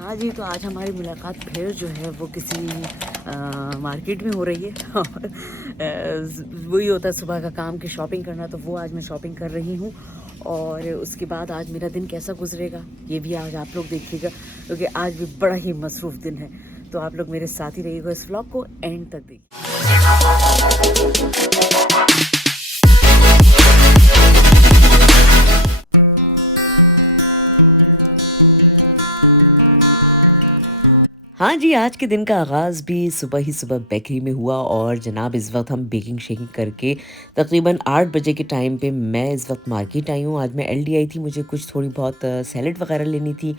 हाँ जी, तो आज हमारी मुलाकात फिर जो है वो किसी मार्केट में हो रही है और वही होता है सुबह का काम कि शॉपिंग करना, तो वो आज मैं शॉपिंग कर रही हूँ। और उसके बाद आज मेरा दिन कैसा गुजरेगा ये भी आज आप लोग देखिएगा, क्योंकि आज भी बड़ा ही मसरूफ़ दिन है। तो आप लोग मेरे साथ ही रहिएगा, इस व्लॉग को एंड तक देखिए। हाँ जी, आज के दिन का आगाज़ भी सुबह ही सुबह बेकरी में हुआ और जनाब इस वक़्त हम बेकिंग शेकिंग करके तकरीबन 8 बजे के टाइम पे मैं इस वक़्त मार्केट आई हूँ। आज मैं एलडी आई थी, मुझे कुछ थोड़ी बहुत सैलेड वग़ैरह लेनी थी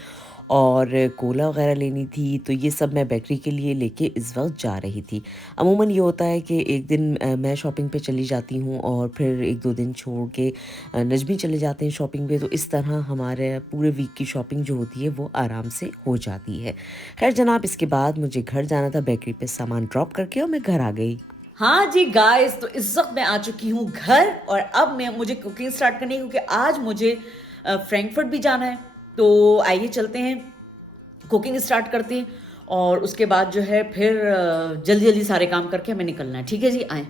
और कोला वग़ैरह लेनी थी, तो ये सब मैं बेकरी के लिए लेके इस वक़्त जा रही थी। अमूमन ये होता है कि एक दिन मैं शॉपिंग पे चली जाती हूँ और फिर 1-2 दिन छोड़ के नज़मी चले जाते हैं शॉपिंग पे, तो इस तरह हमारे पूरे वीक की शॉपिंग जो होती है वो आराम से हो जाती है। खैर जनाब, इसके बाद मुझे घर जाना था बेकरी पे सामान ड्रॉप करके और मैं घर आ गई। हाँ जी गाइस, तो इस वक्त मैं आ चुकी हूँ घर और अब मैं मुझे कुकिंग स्टार्ट करनी है, क्योंकि आज मुझे फ्रैंकफर्ट भी जाना है। तो आइए चलते हैं, कुकिंग स्टार्ट करते हैं और उसके बाद जो है फिर जल्दी जल्दी सारे काम करके हमें निकलना है। ठीक है जी, आए।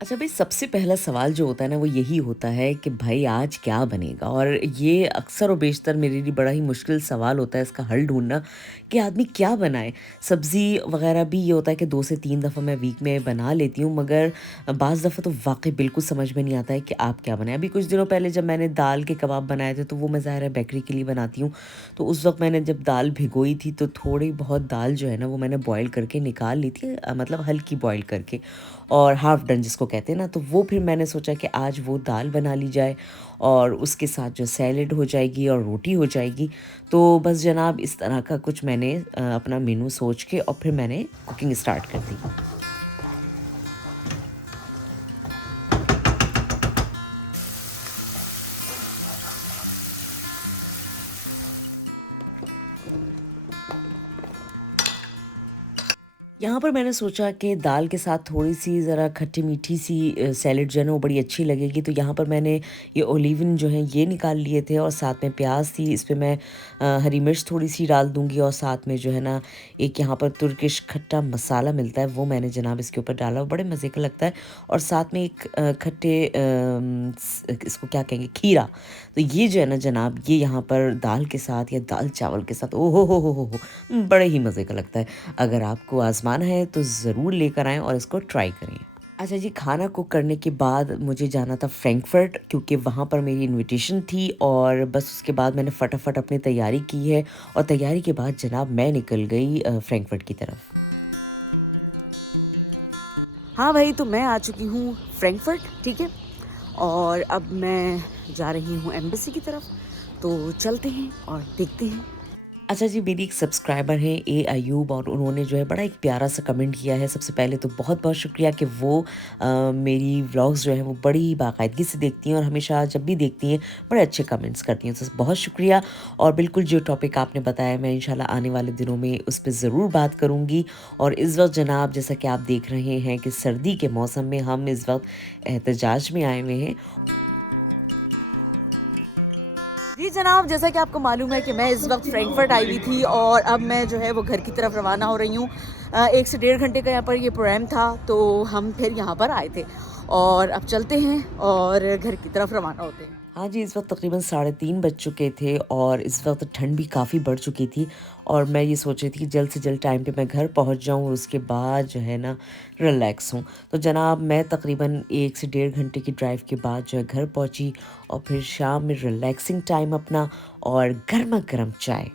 अच्छा भाई, सबसे पहला सवाल जो होता है ना वो यही होता है कि भाई आज क्या बनेगा, और ये अक्सर और बेशतर मेरे लिए बड़ा ही मुश्किल सवाल होता है इसका हल ढूंढना कि आदमी क्या बनाए। सब्ज़ी वगैरह भी ये होता है कि 2 से 3 दफ़ा मैं वीक में बना लेती हूँ, मगर बाज़ दफ़ा तो वाकई बिल्कुल समझ में नहीं आता है कि आप क्या बनाएं। अभी कुछ दिनों पहले जब मैंने दाल के कबाब बनाए थे, तो वो मैं ज़ाहिर है बेकरी के लिए बनाती हूँ, तो उस वक्त मैंने जब दाल भिगोई थी तो थोड़ी बहुत दाल जो है ना वो मैंने बॉयल करके निकाल ली थी, मतलब हल्की बॉयल करके, और हाफ़ डन जिसको कहते हैं ना, तो वो फिर मैंने सोचा कि आज वो दाल बना ली जाए और उसके साथ जो सैलेड हो जाएगी और रोटी हो जाएगी। तो बस जनाब इस तरह का कुछ मैंने अपना मेनू सोच के और फिर मैंने कुकिंग स्टार्ट कर दी। यहाँ पर मैंने सोचा कि दाल के साथ थोड़ी-सी ज़रा खट्टी-मीठी सी सैलेड जो है ना वो बड़ी अच्छी लगेगी, तो यहाँ पर मैंने ये ओलिवन जो है ये निकाल लिए थे और साथ में प्याज थी, इस पे मैं हरी मिर्च थोड़ी-सी डाल दूँगी और साथ में जो है ना एक यहाँ पर तुर्किश खट्टा मसाला मिलता है, वो मैंने जनाब इसके ऊपर डाला, वो बड़े मज़े का लगता है। और साथ में एक खट्टे इसको क्या कहेंगे, खीरा। तो ये जो है ना जनाब, ये यहाँ पर दाल के साथ या दाल चावल के साथ ओ हो! बड़े ही मज़े का लगता है। अगर आपको आज़माना है तो ज़रूर लेकर आएँ और इसको ट्राई करें। अच्छा जी, खाना कुक करने के बाद मुझे जाना था फ्रैंकफर्ट, क्योंकि वहाँ पर मेरी इनविटेशन थी और बस उसके बाद मैंने फटाफट अपनी तैयारी की है और तैयारी के बाद जनाब मैं निकल गई फ्रैंकफर्ट की तरफ। हाँ भाई, तो मैं आ चुकी हूँ फ्रैंकफर्ट, ठीक है? और अब मैं जा रही हूँ एम्बेसी की तरफ, तो चलते हैं और देखते हैं। अच्छा जी, मेरी एक सब्सक्राइबर हैं ए अयूब, और उन्होंने जो है बड़ा एक प्यारा सा कमेंट किया है। सबसे पहले तो बहुत-बहुत शुक्रिया कि वो मेरी व्लॉग्स जो हैं वो बड़ी बाकायदगी से देखती हैं और हमेशा जब भी देखती हैं बड़े अच्छे कमेंट्स करती हैं। तो बहुत शुक्रिया। और बिल्कुल जो टॉपिक आपने बताया मैं इंशाल्लाह आने वाले दिनों में उस पे ज़रूर बात करूँगी। और इस वक्त जनाब, जैसा कि आप देख रहे हैं कि सर्दी के मौसम में हम इस वक्त एहतजाज में आए हुए हैं। जी जनाब, जैसा कि आपको मालूम है कि मैं इस वक्त फ्रैंकफर्ट आई हुई थी और अब मैं जो है वो घर की तरफ रवाना हो रही हूँ। 1 से 1.5 घंटे का यहाँ पर ये प्रोग्राम था, तो हम फिर यहाँ पर आए थे और अब चलते हैं और घर की तरफ रवाना होते हैं। हाँ जी, इस वक्त तकरीबन 3:30 बज चुके थे और इस वक्त ठंड भी काफ़ी बढ़ चुकी थी और मैं ये सोच रही थी कि जल्द से जल्द टाइम पे मैं घर पहुँच जाऊँ और उसके बाद जो है ना रिलैक्स हूँ। तो जनाब मैं तकरीबन 1 से 1.5 घंटे की ड्राइव के बाद जो है घर पहुँची और फिर शाम में रिलैक्सिंग टाइम अपना और गरमा-गरम चाय।